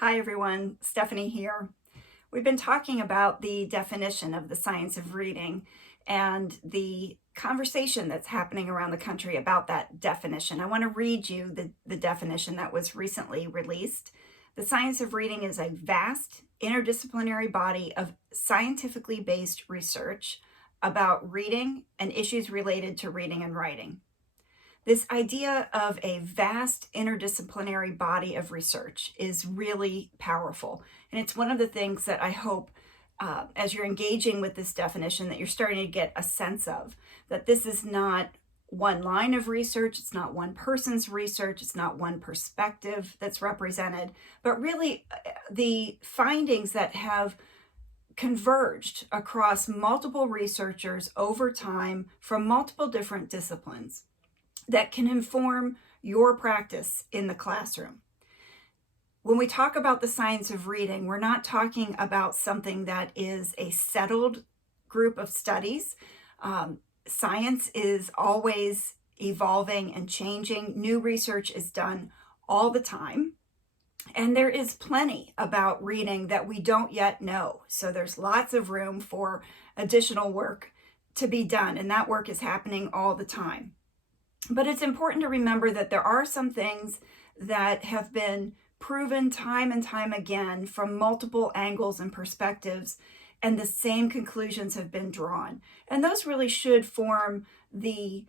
Hi everyone, Stephanie here. We've been talking about the definition of the science of reading and the conversation that's happening around the country about that definition. I want to read you the definition that was recently released. The science of reading is a vast, interdisciplinary body of scientifically based research about reading and issues related to reading and writing. This idea of a vast interdisciplinary body of research is really powerful. And it's one of the things that I hope as you're engaging with this definition that you're starting to get a sense of, that this is not one line of research, it's not one person's research, it's not one perspective that's represented, but really the findings that have converged across multiple researchers over time from multiple different disciplines that can inform your practice in the classroom. When we talk about the science of reading, we're not talking about something that is a settled group of studies. Science is always evolving and changing. New research is done all the time. And there is plenty about reading that we don't yet know. So there's lots of room for additional work to be done, and that work is happening all the time. But it's important to remember that there are some things that have been proven time and time again from multiple angles and perspectives, and the same conclusions have been drawn. And those really should form the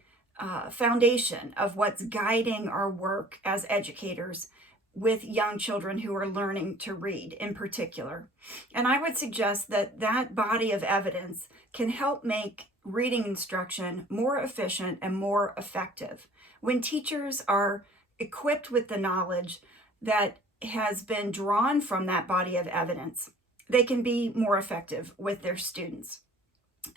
foundation of what's guiding our work as educators with young children who are learning to read in particular. And I would suggest that that body of evidence can help make reading instruction more efficient and more effective. When teachers are equipped with the knowledge that has been drawn from that body of evidence, they can be more effective with their students.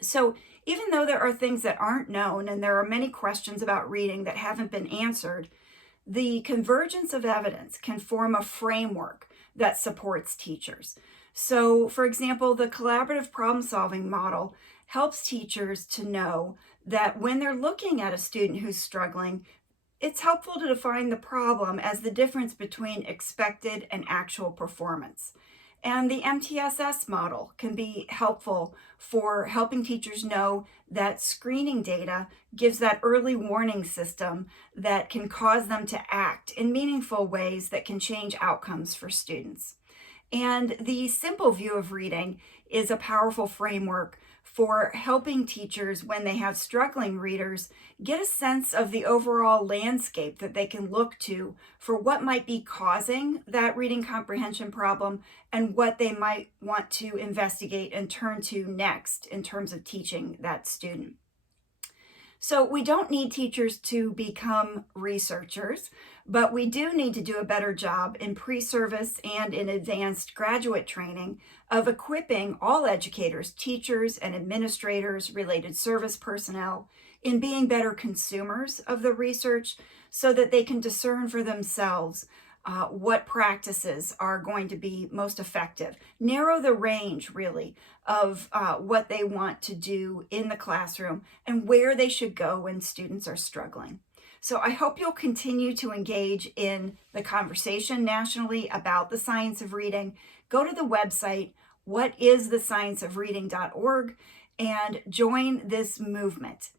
So even though there are things that aren't known and there are many questions about reading that haven't been answered, the convergence of evidence can form a framework that supports teachers. So, for example, the collaborative problem-solving model helps teachers to know that when they're looking at a student who's struggling, it's helpful to define the problem as the difference between expected and actual performance. And the MTSS model can be helpful for helping teachers know that screening data gives that early warning system that can cause them to act in meaningful ways that can change outcomes for students. And the simple view of reading is a powerful framework for helping teachers, when they have struggling readers, get a sense of the overall landscape that they can look to for what might be causing that reading comprehension problem and what they might want to investigate and turn to next in terms of teaching that student. So we don't need teachers to become researchers, but we do need to do a better job in pre-service and in advanced graduate training of equipping all educators, teachers, and administrators, related service personnel in being better consumers of the research so that they can discern for themselves what practices are going to be most effective. Narrow the range, really, of what they want to do in the classroom and where they should go when students are struggling. So I hope you'll continue to engage in the conversation nationally about the science of reading. Go to the website, whatisthescienceofreading.org, and join this movement.